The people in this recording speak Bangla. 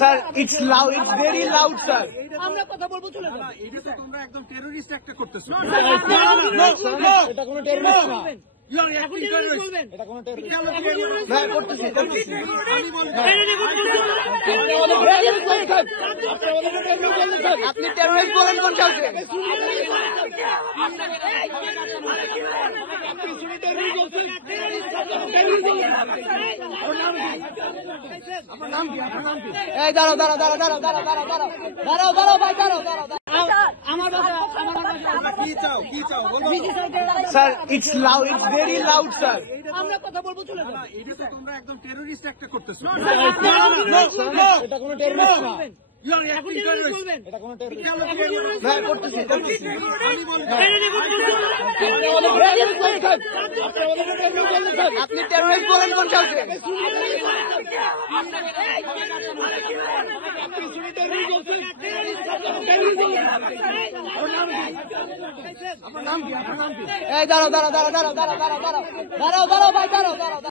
Sir it's loud, it's very loud sir. আমরা কথা বলবো, চলে যাবো। এটা তো তোমরা একদম টেররিস্ট একটা করতেছো। এটা কোনো টেররিস্ট না। You are acting terrorist. এটা কোনো টেররিস্ট কেন না। terrorist? হ্যাঁ, করতেছি। আমি বলবো। আপনি টেররিস্ট বলেন কোন কাউকে? আপনার নাম কি? আপনার নাম কি? এই দাঁড়াও দাঁড়াও দাঁড়াও দাঁড়াও দাঁড়াও দাঁড়াও দাঁড়াও দাঁড়াও দাঁড়াও ভাই দাঁড়াও দাঁড়াও। আমার বাসা, কি চাও? কি চাও? বলো। Sir it's loud, it's very loud sir. আমরা কথা বলবো, চলে যাবো। এটা তো তোমরা একদম টেররিস্ট একটা করতেছো। এটা কোনো টেররিস্ট না। You are acting terrorist. এটা কোনো টেররিস্ট না। কেন terrorist? হ্যাঁ, করতেছি। আমি বলবো। আপনি টেররিস্ট বলেন কোন কাউকে? আপনার নাম কি? আপনার নাম কি? এই দাঁড়াও দাঁড়াও দাঁড়াও দাঁড়াও দাঁড়াও দাঁড়াও দাঁড়াও দাঁড়াও ভাই দাঁড়াও দাঁড়াও।